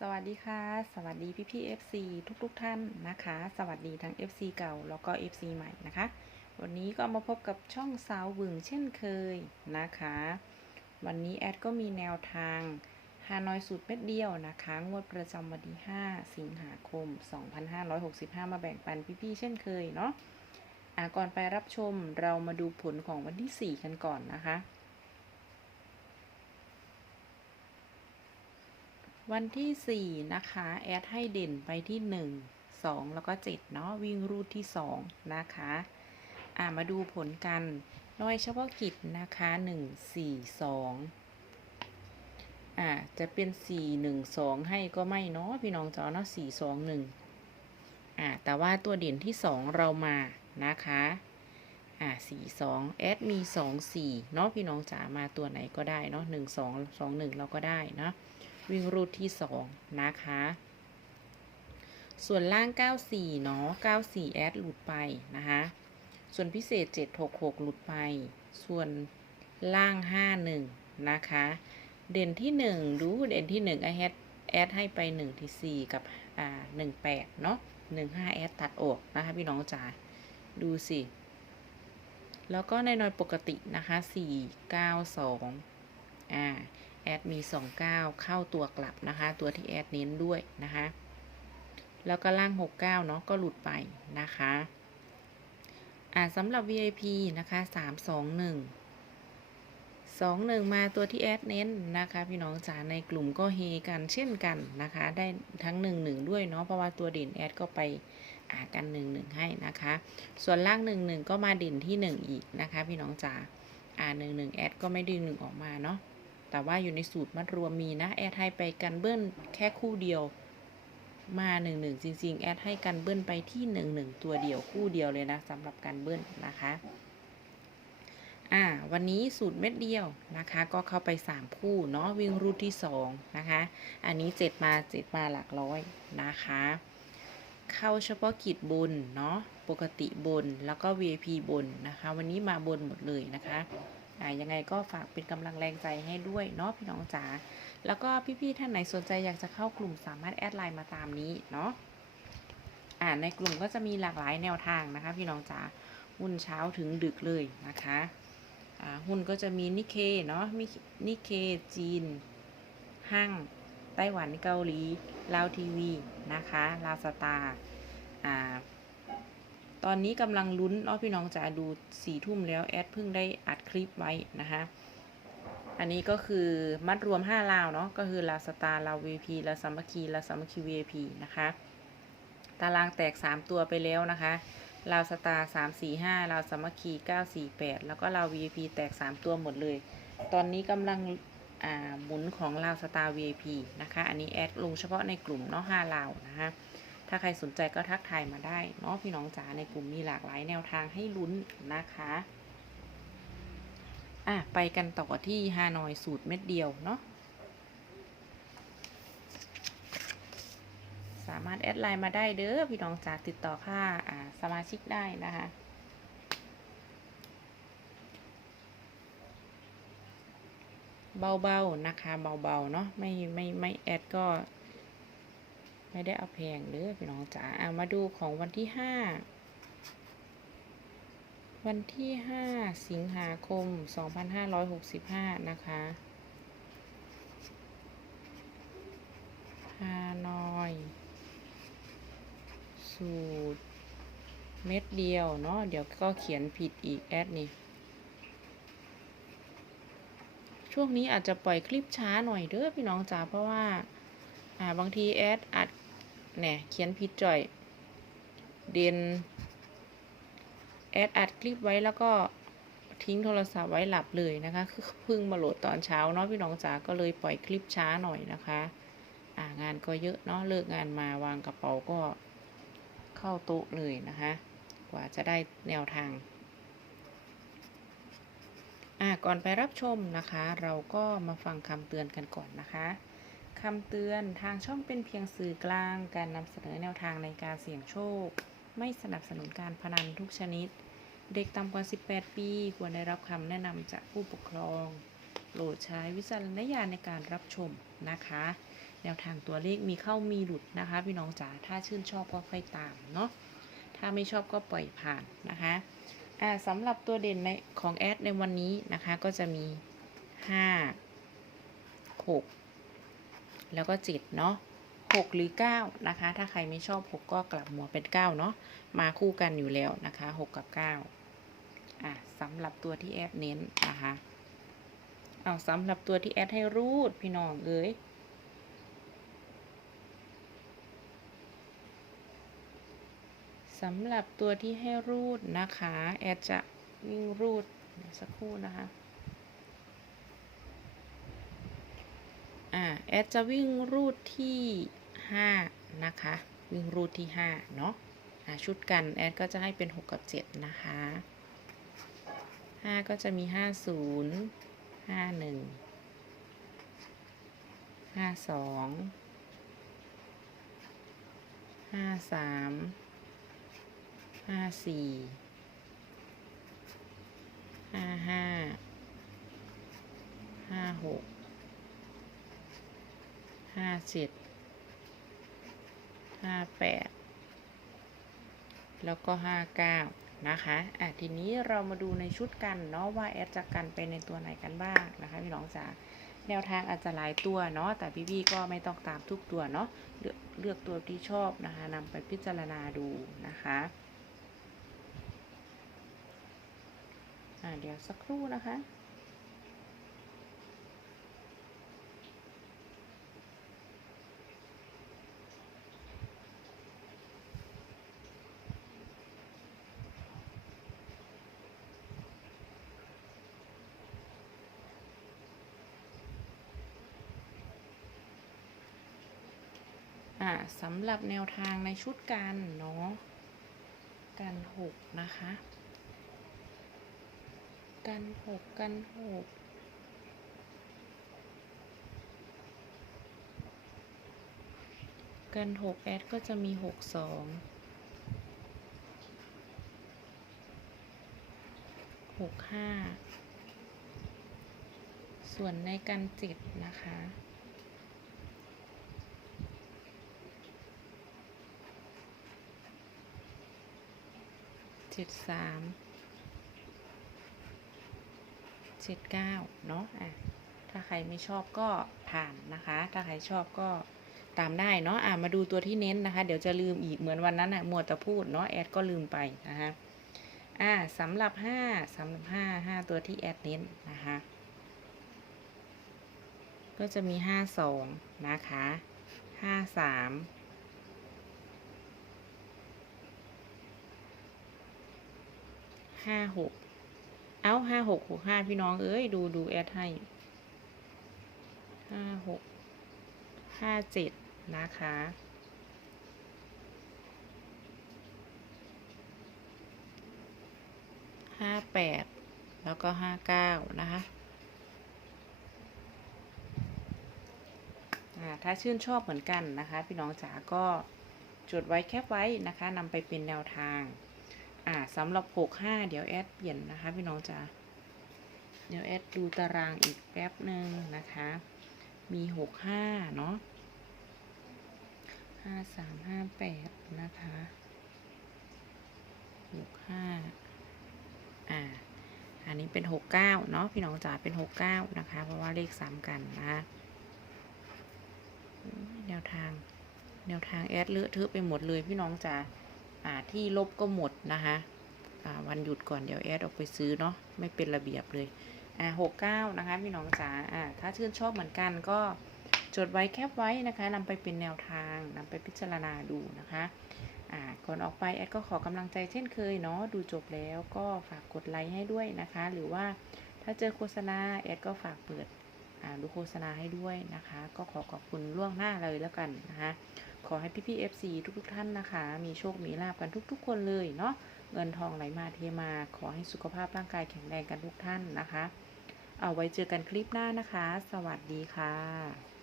สวัสดีค่ะ สวัสดีพี่พี่ๆ FC ทุกๆทท่านนะคะ สวัสดีทั้ง FC เก่าแล้วก็ FC ใหม่นะคะ วันนี้ก็มาพบกับช่องสาวหวึงเช่นเคยนะคะ วันนี้แอดก็มีแนวทางฮานอยสูตรเม็ดเดียวนะคะ งวดประจำวันที่ 5 สิงหาคม 2565 มาแบ่งปันพี่ๆเช่นเคยเนาะอะก่อนไปรับชมเรามาดูผลของวันที่ 4 กันก่อนนะคะ วันที่ 4 นะคะ แอดให้เด่นไปที่ 1 2 แล้วก็ 7 เนาะวิ่งรูดที่ 2 นะคะอ่ามาดูผลกันโดยเฉพาะกิจนะคะ 1 4 2อ่าจะเป็น 4 1 2 ให้ก็ไม่เนาะพี่น้องจอเนาะ4 2 1อ่าแต่ว่าตัวเด่นที่ 2 เรามานะคะอ่า4 2แอดมี 2 4 เนาะพี่น้องจ๋ามาตัวไหนก็ได้เนาะ1 2 2 1 เราก็ได้เนาะ วิ่งรูดที่ 2 นะคะ ส่วนล่าง 94 เนาะ 94 แอดหลุดไปนะคะ ส่วนพิเศษ 766 หลุดไป ส่วนล่าง 51 นะคะ เด่นที่ 1 ดูเด่นที่1ไอแอดแอดให้ไป 1 ที่ 4 กับอ่า18 เนาะ15 แอดตัดออกนะคะพี่น้องจ๋า ดูสิแล้วก็ในนอยปกตินะคะ 492 อ่า แอดมี 29 เข้าตัวกลับนะคะ ตัวที่แอดเน้นด้วยนะคะ แล้วก็ล่าง 69 เนาะก็หลุดไปนะคะอ่าสำหรับ VIP นะคะ 321 21 มาตัวที่แอดเน้นนะคะ พี่น้องจ๋าในกลุ่มก็เฮกันเช่นกันนะคะ ได้ทั้ง 1 1 ด้วยเนาะเพราะว่าตัวเด่นแอดก็ไปอ่ากัน1 1 ให้นะคะ ส่วนล่าง 1 1 ก็มาเด่นที่ 1 อีกนะคะ พี่น้องจ๋าอ่า1 1 แอดก็ไม่ดึง1ออกมาเนาะ แต่ว่าอยู่ในสูตรมัดรวมมีนะ แอดให้ไปกันเบิ้ลแค่คู่เดียว มาหนึ่งหนึ่งจริงๆ แอดให้กันเบิ้ลไปที่หนึ่งหนึ่งตัวเดียวคู่เดียวเลยนะสำหรับการเบิ้ลนะคะอ่าวันนี้สูตรเม็ดเดียวนะคะ ก็เข้าไป 3 คู่เนาะวิ่งรูทที่ 2 นะคะ อันนี้ 7 มา 7 มาหลักร้อยนะคะ เข้าเฉพาะกิจบนเนาะปกติบนแล้วก็ VIP บนนะคะ วันนี้มาบนหมดเลยนะคะ ยังไงก็ฝากเป็นกำลังแรงใจให้ด้วยเนาะพี่น้องจ๋า แล้วก็พี่ๆท่านไหนสนใจอยากจะเข้ากลุ่มสามารถแอดไลน์มาตามนี้เนาะอ่าในกลุ่มก็จะมีหลากหลายแนวทางนะคะ พี่น้องจ๋า หุ้นเช้าถึงดึกเลยนะคะอ่าหุ้นก็จะมีนิเคเนาะมีนิเคจีนห้างไต้หวันเกาหลีลาวทีวีนะคะ ลาสตาอ่า ตอนนี้กำลังลุ้นเนาะพี่น้องจะดูสี่ทุ่มแล้วแอดเพิ่งได้อัดคลิปไว้นะคะอันนี้ก็คือมัดรวม 5 ลาวเนาะก็คือลาสตาลาว VP ลาสามัคคีลาสามัคคี VIP นะคะตารางแตก 3 ตัวไปแล้วนะคะลาวสตาร์3 4 5ลาวสามัคคี9 4 8แล้วก็ลาว VIP แตก 3 ตัวหมดเลย ตอนนี้กำลังหมุนของลาวสตาร์ VIP นะคะ อันนี้แอดลงเฉพาะในกลุ่มเนาะ5ลาวนะคะ ถ้าใครสนใจก็ทักทายมาได้เนาะพี่น้องจ๋าในกลุ่มมีหลากหลายแนวทางให้ลุ้นนะคะอะไปกันต่อที่ฮานอยสูตรเม็ดเดียวเนาะสามารถแอดไลน์มาได้เด้อพี่น้องจ๋าติดต่อค่าอ่าสมาชิกได้นะคะเบาๆนะคะเบาๆเนาะไม่ไม่ไม่แอดก็ ไม่ได้เอาแพงเด้อพี่น้องจ๋าเอามาดูของวันที่ห้าวันที่ 5 สิงหาคม 2565 นะคะฮานอย สูตร เม็ดเดียว เนาะ เดี๋ยวก็เขียนผิดอีก แอดนี่ ช่วงนี้อาจจะปล่อยคลิปช้าหน่อยเด้อพี่น้องจ๋า เพราะว่า อ่า บางที แอดอัด เนี่ยเขียนผิดจ่อย เดนแอดอัดคลิปไว้แล้วก็ทิ้งโทรศัพท์ไว้หลับเลยนะคะ คือเพิ่งมาโหลดตอนเช้าเนาะพี่น้องจ๋าก็เลยปล่อยคลิปช้าหน่อยนะคะ อ่างานก็เยอะเนาะเลิกงานมาวางกระเป๋าก็เข้าโต๊ะเลยนะคะ กว่าจะได้แนวทาง อ่าก่อนไปรับชมนะคะ เราก็มาฟังคำเตือนกันก่อนนะคะ คำเตือนทางช่องเป็นเพียงสื่อกลาง การนำเสนอแนวทางในการเสี่ยงโชค ไม่สนับสนุนการพนันทุกชนิด เด็กต่ำกว่า 18 ปี ควรได้รับคำแนะนำจากผู้ปกครอง โปรดใช้วิจารณญาณในการรับชมนะคะ แนวทางตัวเลขมีเข้ามีหลุดนะคะ พี่น้องจ๋าถ้าชื่นชอบก็ค่อยตามเนาะถ้าไม่ชอบก็ปล่อยผ่านนะคะสำหรับตัวเด่นในของแอดในวันนี้นะคะก็จะมี 5 6 แล้วก็ 7 เนาะ6หรือ 9 นะคะ ถ้าใครไม่ชอบ 6 ก็กลับหัวเป็น 9 เนาะมาคู่กันอยู่แล้วนะคะ 6 กับ 9 อะสำหรับตัวที่แอดเน้นนะคะเอาสำหรับตัวที่แอดให้รูดพี่น้องเอ้ยสำหรับตัวที่ให้รูดนะคะ แอดจะวิ่งรูดสักครู่นะคะ อ่าแอดจะวิ่งรูดที่ 5 นะคะ วิ่งรูดที่ 5 เนาะอ่าชุดกันแอดก็จะให้เป็น 6 กับ 7 นะคะ 5 ก็จะมี 50 51 52 53 54 55 56ห้า เจ็ดห้าแปดแล้วก็ห้าเก้านะคะอะทีนี้เรามาดูในชุดกันเนาะว่าแอดจะกันไปในตัวไหนกันบ้างนะคะพี่น้องจ๋าแนวทางอาจจะหลายตัวเนาะแต่พี่ๆก็ไม่ต้องตามทุกตัวเนาะเลือกเลือกตัวที่ชอบนะคะนำไปพิจารณาดูนะคะอะเดี๋ยวสักครู่นะคะ อ่าสำหรับแนวทางในชุดกันเนาะกันหกนะคะ กันหกกันหกกันหกแอดก็จะมีหกสองหกห้าส่วนในกันเจ็ดนะคะ เจ็ดสามเจ็ดเก้าเนาะอะถ้าใครไม่ชอบก็ผ่านนะคะ ถ้าใครชอบก็ตามได้เนาะอะมาดูตัวที่เน้นนะคะ เดี๋ยวจะลืมอีกเหมือนวันนั้นอะมัวแต่พูดเนาะแอดก็ลืมไปนะคะอ่าสำหรับห้าสำหรับห้าห้าตัวที่แอดเน้นนะคะก็จะมีห้าสองนะคะห้าสาม ห้าหกเอาห้าหกหกห้าพี่น้องเอ้ยดูดูแอดให้ห้าหกห้าเจ็ดนะคะห้าแปดแล้วก็ห้าเก้านะคะถ้าชื่นชอบเหมือนกันนะคะ พี่น้องจ๋าก็จดไว้แคปไว้นะคะนำไปเป็นแนวทาง อ่าสำหรับ65เดี๋ยวแอดเปลี่ยนนะคะพี่น้องจ๋าเดี๋ยวแอดดูตารางอีกแป๊บหนึ่งนะคะ มี65เนาะ53 58นะคะ65อ่า อันนี้เป็น69เนาะพี่น้องจ๋าเป็น69นะคะ เพราะว่าเลขซ้ำกันนะคะแนวทาง แนวทางแอดเลอะเทอะไปหมดเลยพี่น้องจ๋า ที่ลบก็หมดนะคะอ่าวันหยุดก่อนเดี๋ยวแอดออกไปซื้อเนาะไม่เป็นระเบียบเลยอ่าหกเก้านะคะพี่น้องจ๋าอ่าถ้าชื่นชอบเหมือนกันก็จดไว้แคปไว้นะคะนำไปเป็นแนวทางนำไปพิจารณาดูนะคะอ่าก่อนออกไปแอดก็ขอกำลังใจเช่นเคยเนาะดูจบแล้วก็ฝากกดไลค์ให้ด้วยนะคะ หรือว่าถ้าเจอโฆษณาแอดก็ฝากเปิดอ่าดูโฆษณาให้ด้วยนะคะ ก็ขอขอบคุณล่วงหน้าเลยแล้วกันนะคะ ขอให้พี่พี่เทุกๆท่านนะคะ มีโชค มีลาบกันทุกๆ คนเลยเนาะ เงินทองไหลมาเทมา ขอให้สุขภาพร่างกายแข็งแรงกันทุกท่านนะคะ เอาไว้เจอกันคลิปหน้านะคะ สวัสดีค่ะ